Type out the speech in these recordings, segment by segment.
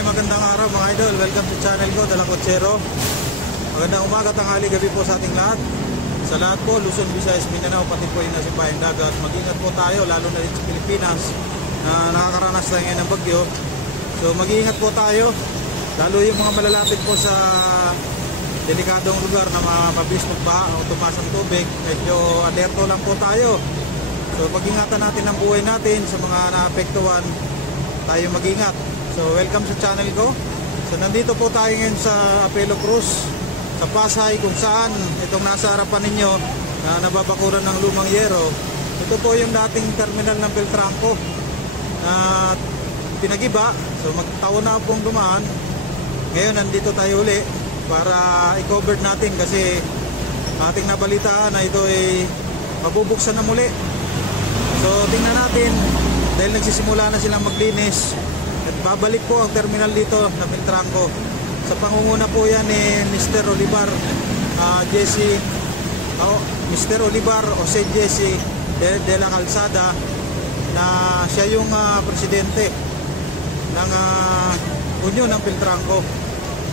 magandang araw mga idol. Welcome to channel ko, Dalang Kotsero. Magandang umaga, tanghali, gabi po sa ating lahat. Sa lahat po, Luzon, Visayas, Mindanao, pati po yung nasa bayang dagat. Mag-ingat po tayo, lalo na dito sa Pilipinas na nakakaranas tayo ngayon ng bagyo. So mag-iingat po tayo, lalo yung mga malalapit po sa delikadong lugar na mabilis magbaha o tumaas ang tubig. Medyo alerto lang po tayo. So pag-ingatan natin ang buhay natin. Sa mga naapektuhan, tayo mag-ingat. So welcome sa channel ko. So nandito po tayo ngayon sa Apelo Cruz, sa Pasay, kung saan itong nasa harapan ninyo na nababakuran ng lumang yero. Ito po yung dating terminal ng Beltranco na pinagiba. So magtaon na pong dumaan. Ngayon nandito tayo uli para i-cover natin kasi ating nabalitaan na ito ay mabubuksan na muli. So tingnan natin, dahil nagsisimula na silang maglinis at babalik po ang terminal dito na Beltranco. Sa pangunguna po yan ni Mr. Olivar Mr. Olivar Jose Jesse de la Calzada, na siya yung presidente ng Union ng Beltranco.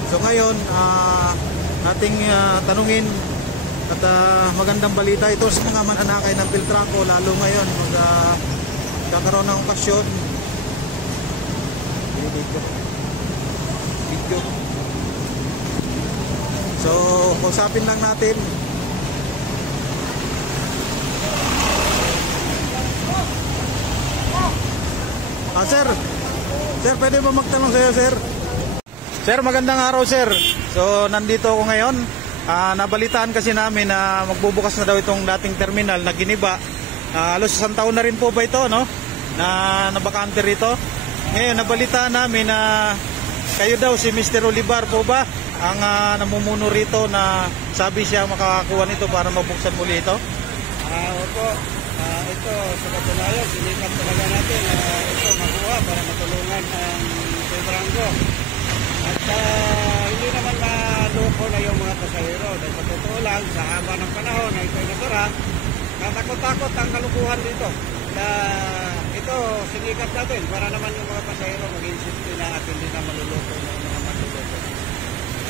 So ngayon ating tanungin at magandang balita ito sa mga mananakay ng Beltranco, lalo ngayon magkakaroon ng okasyon. Video. So kusapin lang natin. Sir, pwede ba magtanong sa iyo, sir? Sir, magandang araw, sir. So nandito ako ngayon. Nabalitaan kasi namin na magbubukas na daw itong dating terminal na giniba. Halos isang taon na rin po ba ito, no? Na nabakante rito. Ngayon, nabalitaan namin na kayo daw, si Mr. Olivar po ba ang namumuno rito, na sabi siya makakakuha nito para mabuksan muli ito? Opo. Ito sa katunayan, sinikap talaga natin ito makuha para matulungan ang Beltranco. At hindi naman maloko na yung mga pasahero. Dahil sa totoo lang, sa haba ng panahon na ito'y natara, natakot-takot ang kalukuhan dito. Ito, sinikap natin para naman yung mga pasahero mag-insiste na at hindi na maluloko ng mga maluloko.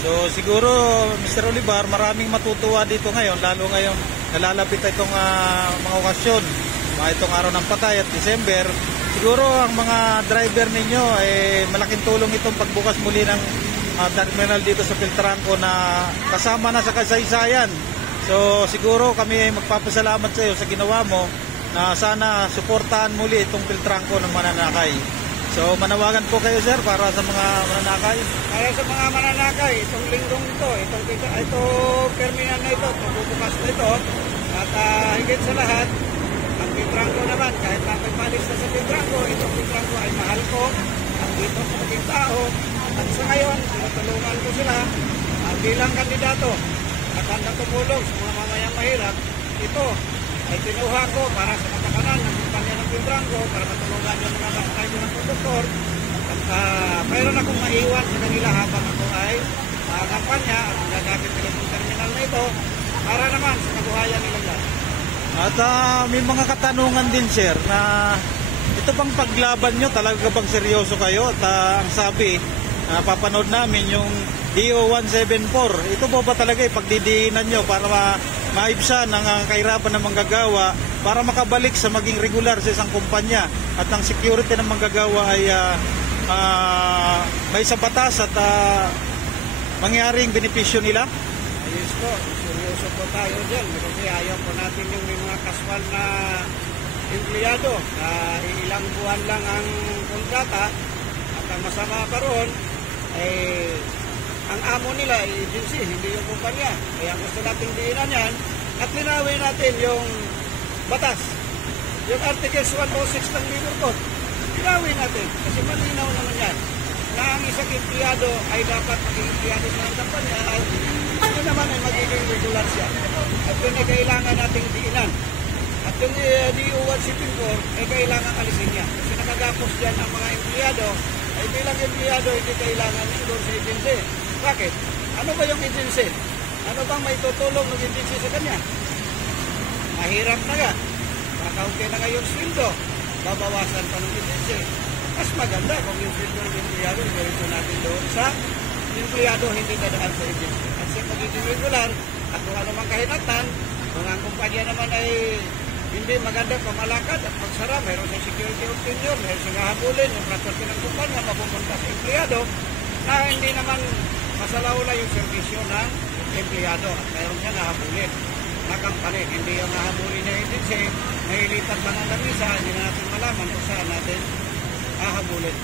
So siguro, Mr. Olivar, maraming matutuwa dito ngayon, lalo ngayong nalalapit itong mga okasyon, itong araw ng Patay at December. Siguro ang mga driver ninyo malaking tulong itong pagbukas muli ng terminal dito sa Beltranco na kasama na sa kasaysayan. So siguro kami magpapasalamat sa iyo sa ginawa mo, na sana suportahan muli itong Beltranco ng mananakay. So manawagan po kayo, sir, para sa mga mananakay. Para sa mga mananakay, itong linggong ito, itong terminal na ito, magbubukas na ito. At higit sa lahat, ang Beltranco naman, kahit may palis na sa Beltranco, itong Beltranco ay mahal ko at dito sa ating tao. At sa ngayon, tinutulungan ko sila bilang kandidato at handang tumulong sa mga mamayang mahirap. Ito ay kinuha ko para sa katakanan ng kumpanya ng Beltranco para matulungan yung mga kasakay ko ng konduktor. At mayroon akong maiwan sa kanila habang ako ay kampanya at gagamit nila yung terminal na ito para naman sa kabuhayan nila lahat. At may mga katanungan din, sir, na ito bang paglaban nyo, talaga bang seryoso kayo? At ang sabi, papanood namin yung DO-174. Ito po ba talaga pagdidiinan nyo para maibsan ang kahirapan ng manggagawa, para makabalik sa maging regular sa isang kumpanya, at ang security ng manggagawa ay may sa batas at mangyaring benepisyo nila? Ayos po, seryoso po tayo dyan kasi ayaw po natin yung may mga kaswal na empleyado na ilang buwan lang ang kontrata, at ang masama pa roon ay ang amo nila ay agency, hindi yung kumpanya. Kaya gusto natin diinan yan at linawin natin yung batas, yung Articles 106 ng Labor Code. Linawin natin kasi malinaw naman yan na ang isang empleyado ay dapat maging empleyado sa kumpanya, ito naman ay magiging regular siya. At yun ay kailangan nating diinan. At yung DO-174 ay kailangan alisin niya. Kasi nakagapos dyan ang mga empleyado, ay bilang empleyado hindi kailangan doon sa agency. Bakit? Ano ba yung agency? Ano bang may tutulong ng agency sa kanya? Mahirap na nga. Makaunti na nga yung sweldo. Babawasan pa ng agency. mas maganda kung yung sweldo ng empleyado ganito natin doon sa empleyado hindi dadaan sa agency. Kasi pagiging regular at kung ano mang kahinatan, kung ang kumpanya naman ay hindi maganda pamalakad at pagsara, mayroon sa security of tenure, mayroon sa hahabulin, yung property ng kumpanya mapupunta sa empleyado na hindi naman masalaula yung servisyo ng empleyado at mayroon siya nahabulin na company. Hindi yung nahabulin na agency, nahilitan pa ng lamisa, hindi na natin malaman kung saan natin hahabulin.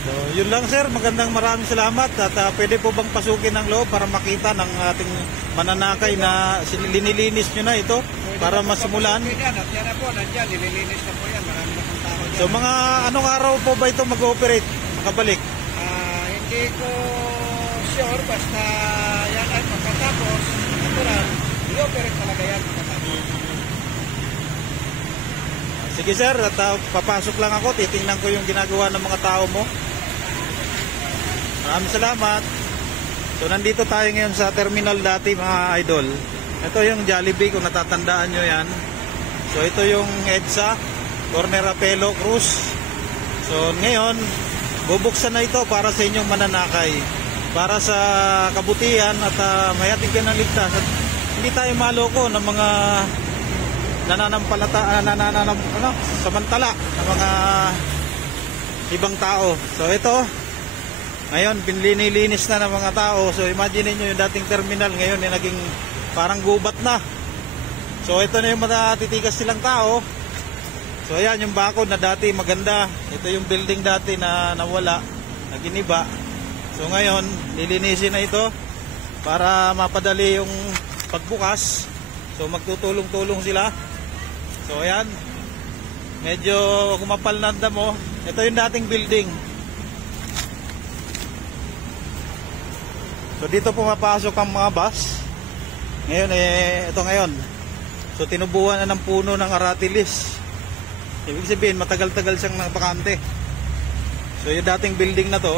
So, yun lang sir, maraming salamat at pwede po bang pasukin ng loob para makita ng ating mananakay na linilinis nyo na ito para masimulan. Yan, at yan na po, nandyan, nililinis na po yan, marami na pong tao dyan. So mga anong araw po ba ito mag-ooperate, makabalik? Hindi ko sure, basta yan ay pagkatapos, natural, i-operate talaga yan pagkatapos. Sige sir, at papasok lang ako, titingnan ko yung ginagawa ng mga tao mo. Maraming salamat. So nandito tayo ngayon sa terminal dati mga idol. Ito yung Jollibee kung natatandaan nyo yan. So ito yung EDSA, Corner Apelo Cruz. So ngayon, bubuksan na ito para sa inyong mananakay. Para sa kabutihan at mayatig ka ng ligtas. At hindi tayo maloko ng mga samantala ng mga ibang tao. So ito, ngayon binlinilis na ng mga tao. So imagine niyo yung dating terminal ngayon ay naging parang gubat na. So ito na yung matititigas silang tao. So ayan yung bakod na dati maganda. Ito yung building dati na nawala, na giniba. So ngayon lilinisin na ito para mapadali yung pagbukas. So magtutulong-tulong sila. So ayan, medyo kumapal na ang damo. Ito yung dating building. So dito pumapasok ang mga bus. Ngayon ito ngayon. So tinubuan na ng puno ng aratilis. Ibig sabihin matagal-tagal siyang nakabakante. So yung dating building na to,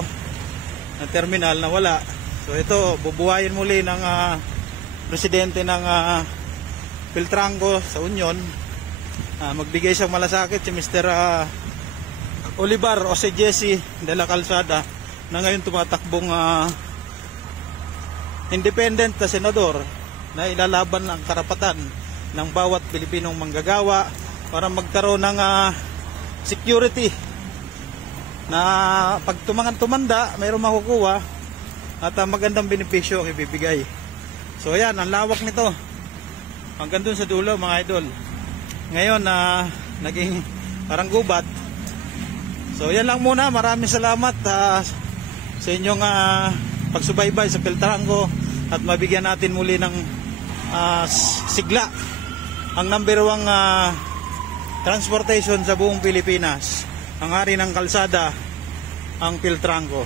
na terminal na wala. So ito bubuhayin muli ng presidente ng Piltranco sa Union. Magbigay siyang malasakit si Mr. Olivar o si Jesse de la Calzada na ngayon tumatakbong independent na senador na ilalaban ang karapatan ng bawat Pilipinong manggagawa para magkaroon ng security na pag tumanda mayroong makukuha at magandang benepisyo ang ibibigay. So ayan, ang lawak nito hanggang dun sa dulo mga idol. Ngayon naging parang gubat. So yan lang muna, maraming salamat sa inyong pagsubaybay sa Piltranco at mabigyan natin muli ng sigla ang number 1 transportation sa buong Pilipinas, ang hari ng kalsada, ang Piltranco.